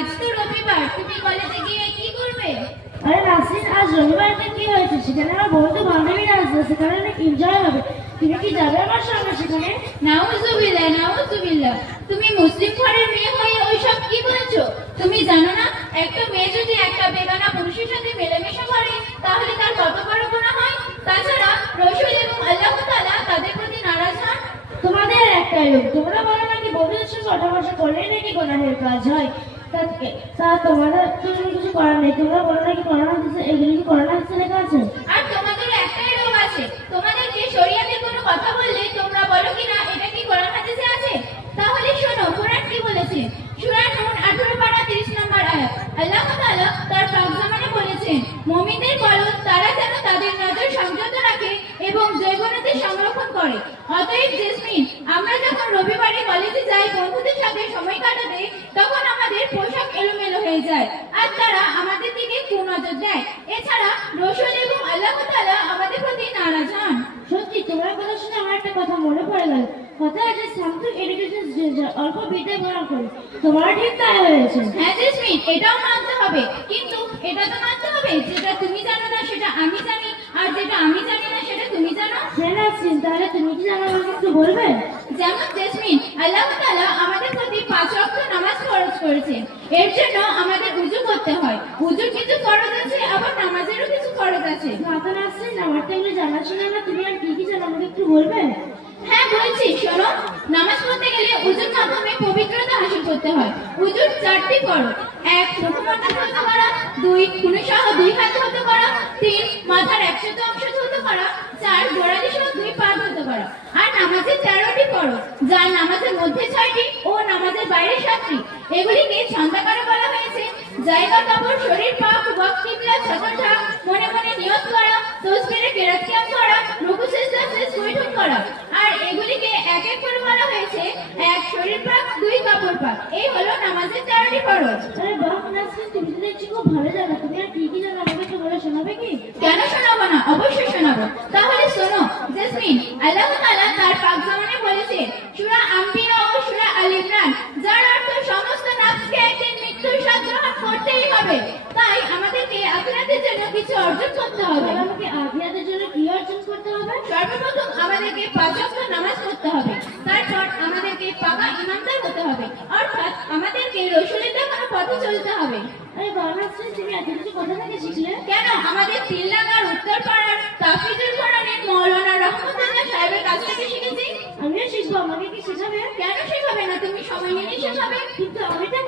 আজ তো রবিবার, তুমি কলেজে গিয়ে কি করবে? আরে নাসরিন, আজ রবিবারটা কি হয়েছে? সেখানে আমার বন্ধু বান্ধবীরা আসবে, সেখানে অনেক এনজয় হবে। তুমি কি যাবে আমার সঙ্গে সেখানে? নাউজুবিল্লাহ, নাউজুবিল্লাহ। তুমি মুসলিম ঘরের মেয়ে হয়ে ওইসব কি বলছো? তুমি জানো না একটা মেয়ে যদি একটা বেগানা পুরুষের সাথে মেলামেশা করে তাহলে তার কত বড় গুনাহ হয়? তাছাড়া রাসূল এবং আল্লাহ তাআলা তাদের প্রতি নারাজ হন। তোমাদের একটাই লোক, তোমরা বলো নাকি বন্ধুদের সঙ্গে কথাবার্তা করলেই নাকি গুনাহের কাজ হয়। তা তোমাদের তো কিছু করার নেই। তোমরা বলো নাকি কোরআন হাদিসে, এগুলি কি কোরআন হাদিসে লেখা আছে? আর তোমাদের একটাই রোগ আছে, তোমাদেরকে শরীয়তে কোনো কথা বললে তোমরা বলো কিনা এটা কি কোরআন হাদিসে আছে? তাহলে শোনো কোরআন কি বলেছে। সূরা নূন 18 পারা 30 নম্বর আয়াত। আল্লাহ তাআলা তার পাক জামানে বলেছেন, মুমিনদের বলো তারা যেন তাদের নজর সংযত রাখে এবং যৌবনকে সংরক্ষণ করে। অতএব জেসমিন, আমরা যখন রবিবারে কলেজে যাই বন্ধুদের সাথে সময় কাটাতে, তখন আমাদের পোশাক এলোমেলো হয়ে যায় আর তারা আমাদের দিকে কুনজর দেয়। এছাড়া রাসূল এবং আল্লাহ তাআলা আমাদের প্রতি নারাজ হন। সত্যি, তোমার কথা শুনে আমার একটা কথা মনে পড়ে গেল। কথা আছে সামথিং এডুকেশন স্ট্রেঞ্জার, অল্প বিদ্যায় ভরা করে। তোমার ঠিক তাই হয়েছে। হ্যাঁ জেসমিন, এটাও মানতে হবে, কিন্তু এটা তো মানতে হবে যেটা তুমি জানো না সেটা আমি জানি, আর যেটা আমি জানি না সেটা তুমি জানো। হ্যাঁ নাসরিন, তাহলে তুমি কি জানো আমাকে একটু বলবে? যেমন জেসমিন, আল্লাহ তাআলা আমাদের প্রতি 5 ওয়াক্ত নামাজ ফরজ করেছেন। এর জন্য আমাদের উযু করতে হয়। উযুর কিছু ফরজ আছে, আবার নামাজেরও কিছু ফরজ আছে। মাথা নাসরিন, আমার তো এগুলো জানা শোনা না। তুমি আর কি কি জানো আমাকে একটু বলবে? হ্যাঁ বলছি, শোনো। নামাজ পড়তে গেলে উযুর মাধ্যমে পবিত্রতা হাসিল করতে হয়। উযুর 4টি ফরজ: 1 প্রথমার্ধ ধৌত করা, 2 খুনুসহ 2 হাত ধৌত করা, 3 মাথার 100 অংশ ধৌত করা, 4 গোড়ালি সহ 2 পা ধৌত করা। আর নামাজের 13টি ফরজ, যা নামাজের মধ্যে 6টি ও নামাজের বাইরে 7টি। এগুলিকে ছন্দাকারে বলা হয়েছে। জায়গা, কাপড়, শরীর, পাক, ওয়াক, কিবলা, ছত্রছাপ, মনে মনে নিয়ত করা, তাসবিহে কেরাত কিয়াম করা, রুকু সিজদা শেষ বৈঠক করা। আর এগুলিকে এক এক করে বলা হয়েছে: 1 শরীর পাক, 2 কাপড় পাক। এই হলো নামাজের 13টি ফরজ। আরে বাহ নাসরিন, তুমি তো দেখছি খুব ভালো জানো। তুমি আর কি কি জানো আমাকে একটু বলে শোনাবে কি? কেন শোনাবো না, অবশ্যই শোনাবো। তাহলে শোনো জেসমিন, আল্লাহ তাআলা তার পাক জামানে বলেছেন সূরা আম্বিয়া ও সূরা আল ইমরান, যার অর্থ সমস্ত নফসকে একদিন মৃত্যুর স্বাদ গ্রহণ করতেই হবে। তাই আমাদেরকে আখিরাতের জন্য কিছু অর্জন করতে হবে। আমাকে আখিরাতের জন্য কি অর্জন করতে হবে? সর্বপ্রথম আমাদেরকে 5 ওয়াক্ত নামাজ পড়তে হবে। তারপর আমাদেরকে পাকা ঈমানদার হতে হবে, অর্থাৎ আমাদেরকে রাসূলের দেখানো পথে চলতে হবে। আরে বাহ নাসরিন, তুমি এত কিছু কোথা থেকে শিখলে? কেন, আমাদের তিলডাঙ্গার উত্তরপাড়ার তাফসীরুল কোরআনের মাওলানা রহমতুল্লাহ সাহেবের কাছ থেকে শিখেছি। আমিও শিখবো, আমাকে কি শেখাবে? কেন শেখাবে না, তুমি সময় নিলেই শেখাবে। কিন্তু আমি তো